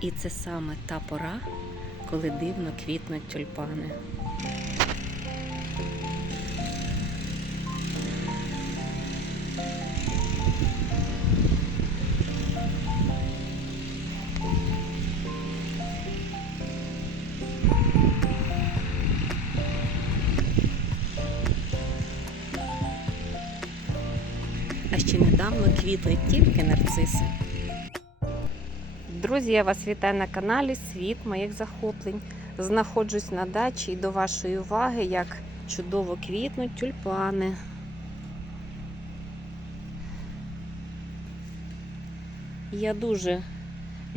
І це саме та пора, коли дивно квітнуть тюльпани. А ще недавно квітли тільки нарциси. Друзі, я вас вітаю на каналі Світ моїх захоплень. Знаходжусь на дачі і до вашої уваги, як чудово квітнуть тюльпани. Я дуже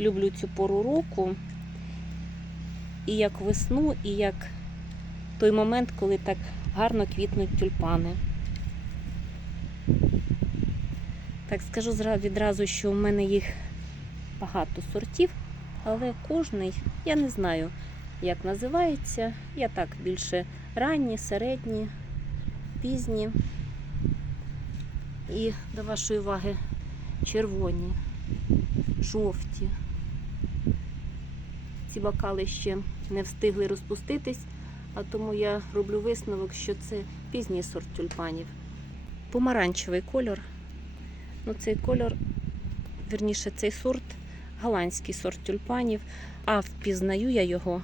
люблю цю пору року. І як весну, і як той момент, коли так гарно квітнуть тюльпани. Так скажу відразу, що в мене їх багато сортів, але кожний, я не знаю, як називається. Я так більше ранні, середні, пізні. І до вашої уваги червоні, жовті. Ці бокали ще не встигли розпуститись, а тому я роблю висновок, що це пізній сорт тюльпанів. Помаранчевий кольор. Ну, цей кольор, вірніше, цей сорт голландський сорт тюльпанів, а впізнаю я його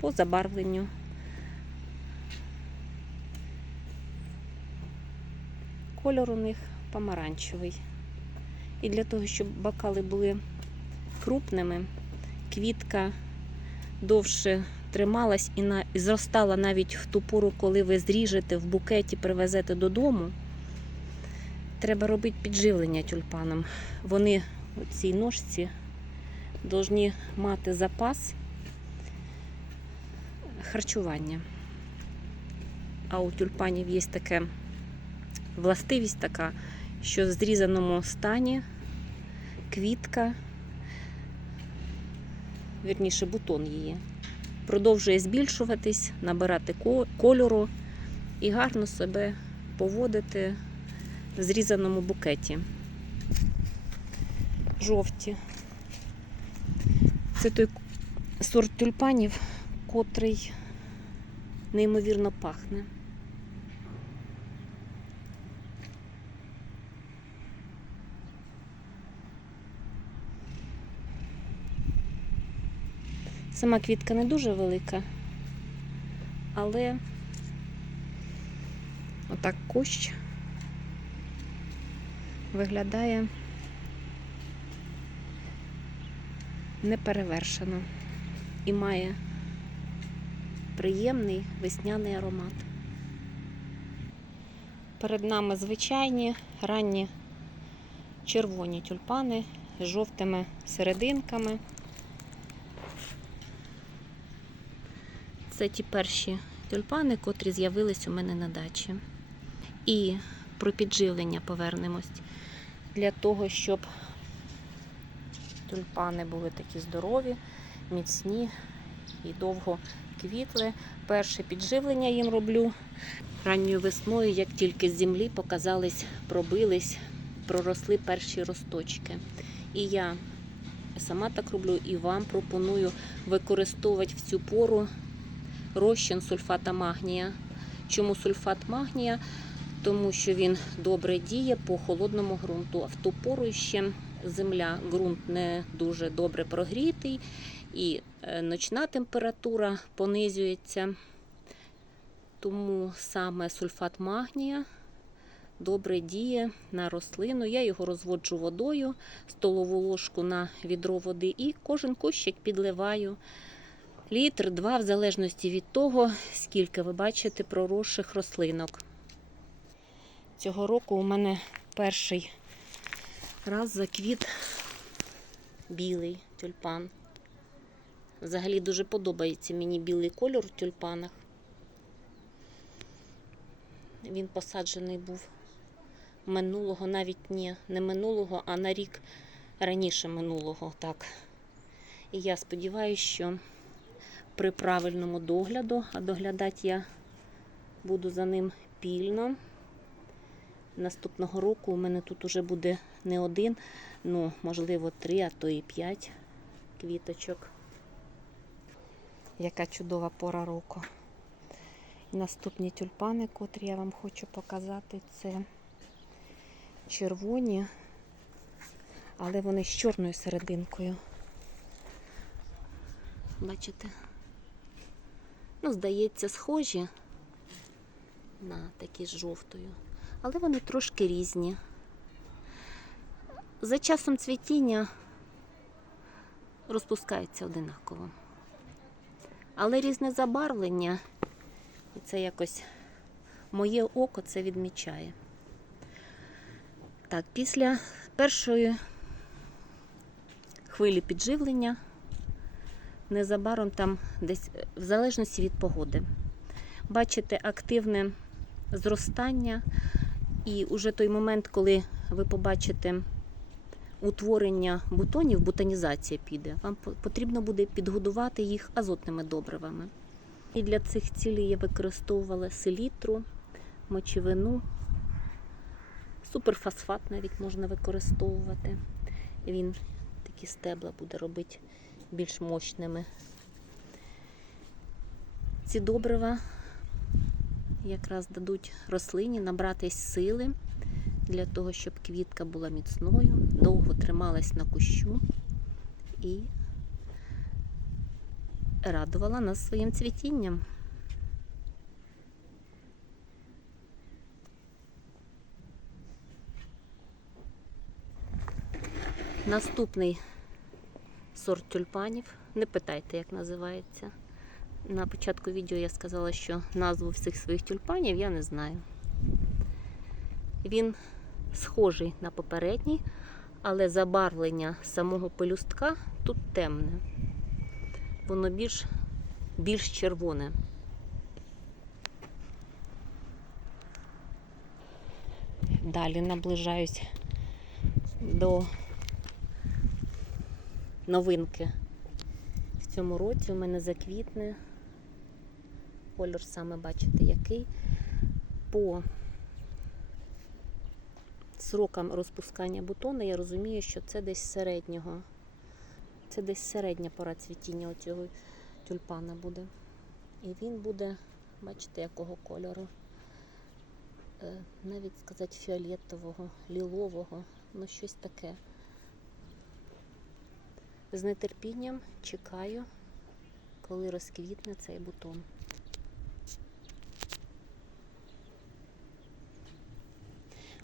по забарвленню. Кольор у них помаранчевий. І для того, щоб бокали були крупними, квітка довше трималась і, на, і зростала навіть в ту пору, коли ви зріжете в букеті, привезете додому. Треба робити підживлення тюльпанам. Вони у цій ножці повинні мати запас харчування. А у тюльпанів є таке властивість така, що в зрізаному стані квітка, вірніше бутон її, продовжує збільшуватись, набирати кольору і гарно себе поводити в зрізаному букеті. Жовті. Це той сорт тюльпанів, котрий неймовірно пахне. Сама квітка не дуже велика, але отак кущ виглядає неперевершено і має приємний весняний аромат. Перед нами звичайні ранні червоні тюльпани з жовтими серединками. Це ті перші тюльпани, котрі з'явились у мене на дачі. І про підживлення повернемось для того, щоб тюльпани були такі здорові, міцні і довго квітли. Перше підживлення їм роблю ранньою весною, як тільки з землі показались, пробились, проросли перші росточки. І я сама так роблю і вам пропоную використовувати в цю пору розчин сульфата магнія. Чому сульфат магнія? Тому що він добре діє по холодному ґрунту. А в ту пору ще земля, ґрунт не дуже добре прогрітий, і е, ночна температура понизюється. Тому саме сульфат магнія добре діє на рослину. Я його розводжу водою, столову ложку на відро води і кожен кущик підливаю. Літр, два, в залежності від того, скільки ви бачите проросших рослинок. Цього року у мене перший раз заквіт білий тюльпан. Взагалі дуже подобається мені білий кольор в тюльпанах. Він посаджений був минулого, навіть ні, не минулого, а на рік раніше минулого. так. І я сподіваюся, що при правильному догляду, а доглядати я буду за ним пільно. Наступного року у мене тут уже буде не один, ну, можливо, три, а то і п'ять квіточок. Яка чудова пора року. Наступні тюльпани, котрі я вам хочу показати, це червоні, але вони з чорною серединкою. Бачите? Ну, здається, схожі на такі з жовтою, але вони трошки різні. За часом цвітіння розпускаються одинаково. Але різне забарвлення, і це якось моє око це відмічає. Так, після першої хвилі підживлення незабаром там десь в залежності від погоди. Бачите активне зростання, і уже той момент, коли ви побачите утворення бутонів, бутонізація піде, вам потрібно буде підгодувати їх азотними добривами. І для цих цілей я використовувала селітру, мочевину, суперфосфат навіть можна використовувати. Він такі стебла буде робити більш мощними. Ці добрива якраз дадуть рослині набратись сили для того, щоб квітка була міцною, довго трималась на кущу і радувала нас своїм цвітінням. Наступний сорт тюльпанів. Не питайте, як називається. На початку відео я сказала, що назву всіх своїх тюльпанів я не знаю. Він схожий на попередній, але забарвлення самого пелюстка тут темне. Воно більш, більш червоне. Далі наближаюсь до новинки. Цьому році у мене заквітне. Кольор саме бачите який. По срокам розпускання бутону я розумію, що це десь середнього. Це десь середня пора цвітіння цього тюльпана буде. І він буде, бачите, якого кольору. Е, Навіть сказати фіолетового, лілового, ну щось таке. З нетерпінням чекаю, коли розквітне цей бутон.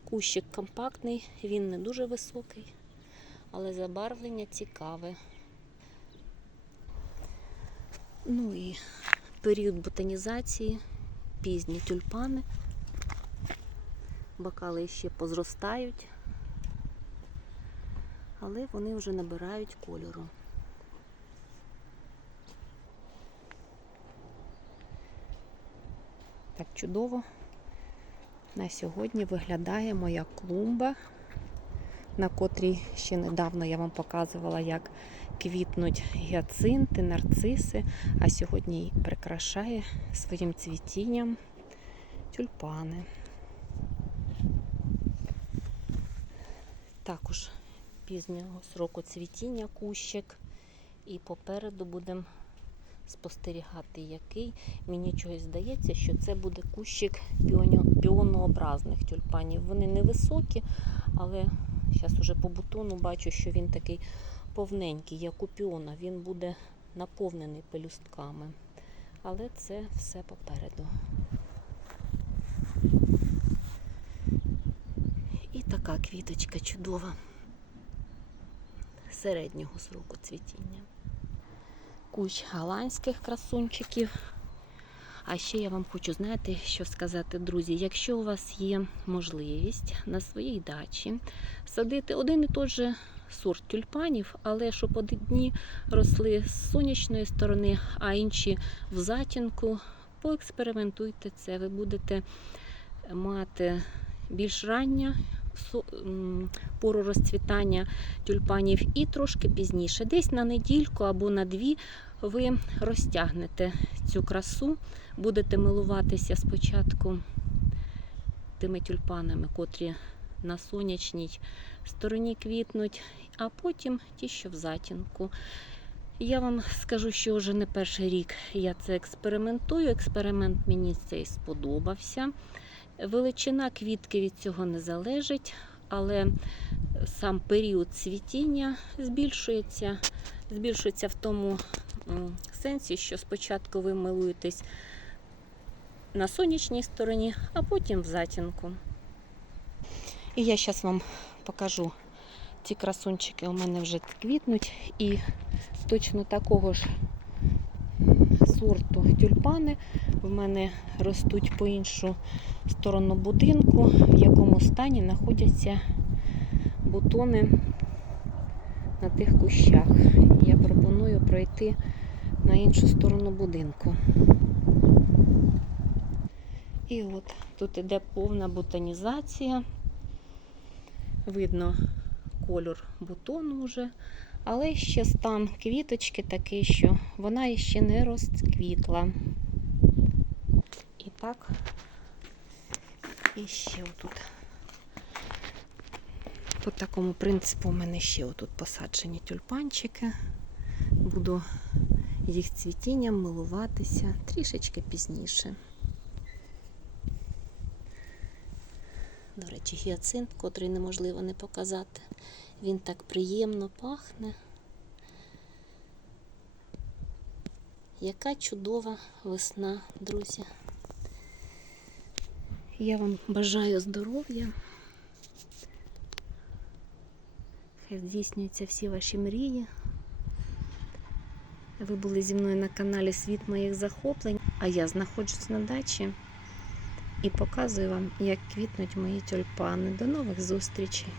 Кущик компактний, він не дуже високий, але забарвлення цікаве. Ну і період ботанізації, пізні тюльпани. Бокали ще позростають, але вони вже набирають кольору. Так чудово на сьогодні виглядає моя клумба, на котрій ще недавно я вам показувала, як квітнуть гіацинти, нарциси, а сьогодні прикрашає своїм цвітінням тюльпани. Також пізнього сроку цвітіння кущик, і попереду будемо спостерігати, який. Мені чогось здається, що це буде кущик піонообразних тюльпанів. Вони невисокі, але зараз уже по бутону бачу, що він такий повненький, як у піона. Він буде наповнений пелюстками. Але це все попереду. І така квіточка чудова середнього сроку цвітіння кущ голландських красунчиків. А ще я вам хочу знаєте, що сказати, друзі. Якщо у вас є можливість на своїй дачі садити один і той же сорт тюльпанів, але щоб одні росли з сонячної сторони, а інші в затінку, поекспериментуйте це. Ви будете мати більш рання пору розцвітання тюльпанів і трошки пізніше, десь на недільку або на дві ви розтягнете цю красу, будете милуватися спочатку тими тюльпанами, котрі на сонячній стороні квітнуть, а потім ті, що в затінку. Я вам скажу, що вже не перший рік я це експериментую. Експеримент мені цей сподобався. Величина квітки від цього не залежить, але сам період цвітіння збільшується. Збільшується в тому сенсі, що спочатку ви милуєтесь на сонячній стороні, а потім в затінку. І я зараз вам покажу. Ці красунчики у мене вже квітнуть і точно такого ж сорту тюльпани в мене ростуть по іншу сторону будинку, в якому стані знаходяться бутони на тих кущах. Я пропоную пройти на іншу сторону будинку. І от тут іде повна бутонізація. Видно кольор бутону вже, але ще стан квіточки такий, що вона ще не розквітла. І так, і ще отут. По такому принципу у мене ще отут посаджені тюльпанчики. Буду їх цвітінням милуватися трішечки пізніше. До речі, гіацинт, котрий неможливо не показати. Він так приємно пахне. Яка чудова весна, друзі. Я вам бажаю здоров'я. Хай здійснюються всі ваші мрії. Ви були зі мною на каналі Світ моїх захоплень, а я знаходжусь на дачі і показую вам, як квітнуть мої тюльпани. До нових зустрічей!